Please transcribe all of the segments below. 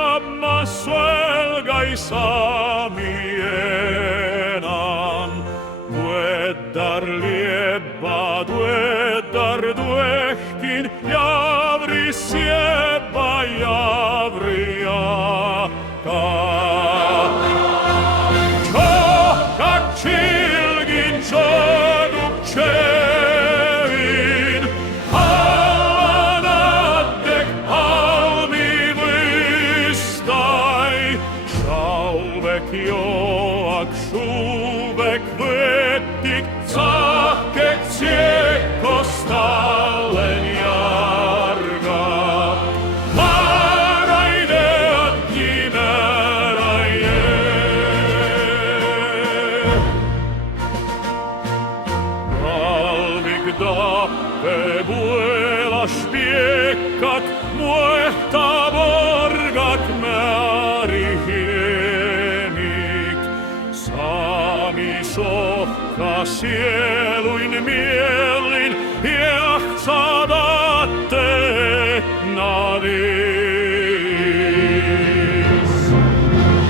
sammas suelgai samienan. Dueddar liebba, dueddar duehkin, javri siebba, javri jaka. Johkak chilgin, joduk chevin, halanaddek halmi võistai. Šauvek joak, šuvek võttik, sahkek tsiekos tallen jarga. Määraine atki määraie. Kalvik tappe puelas piekkat, muehta porgat määrihemik. Sami sohka sieluin mielin, jahtsadatte etnavis.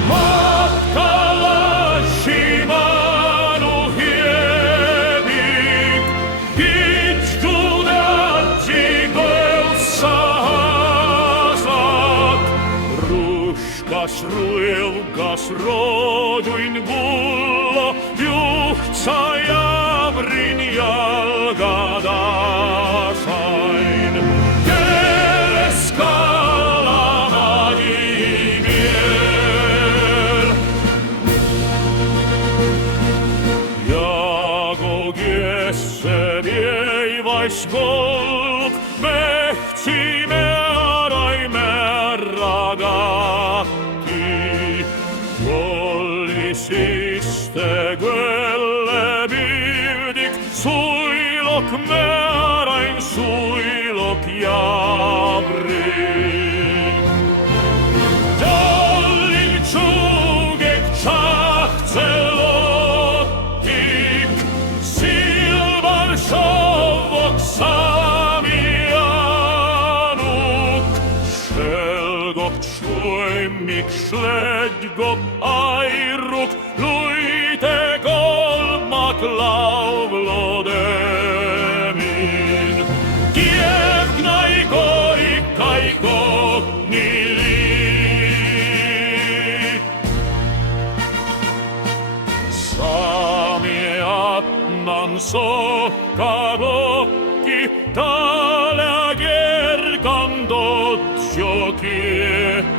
Matkalla Shimanu hiebik, itstudatsi koelsahasat. Ruškas ruilkas roduin vullo, juhtsa javrin jalgadasain. Keles kalamadi miel. Jago kiesse vievais kolk, mehtsime araime ragatti. Kollisiste kõlle pivdik, suilok määrain, suilok javrin. Tallin tsugek tsahtselottik, silmar šovok samianuk. Šelgok tšuemmik, šledgok airuk, luite kolmak lauvlodemin. Kieknai korikai koknili. Sami atnan sokkavokki, täällä kerkandot jo kiehtä.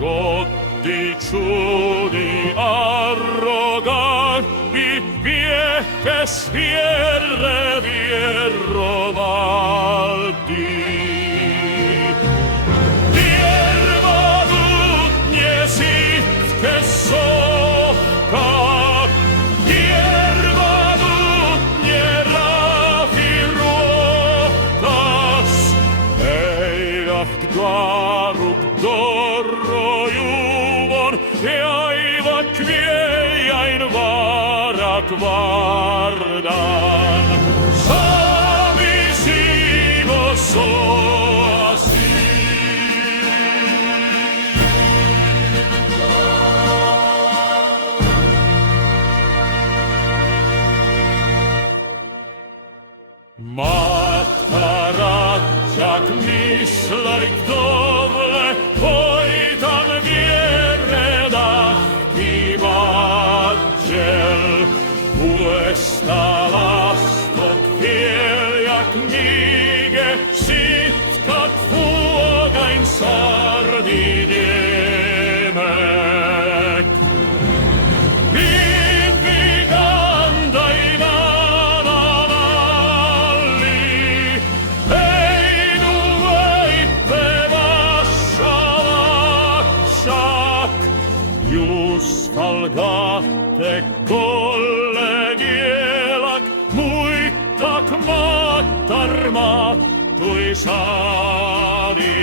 Kotti tsudi arroganti, viehkes vierre vierrovalti. Viervadut nie sitkes sohka, viervadut nie rafiruotas. Eivät klaruk dorro juvon, jäivät kviejain vaarat vardan. Sami siivo soasi. Matkaratsak mislarik dovle, hoitan vieredahti vaatjel. Uesta lastot ja knige, sitkat fuogain sardiniemek. Valgate kollegielak, muittak maatarmattui saadi.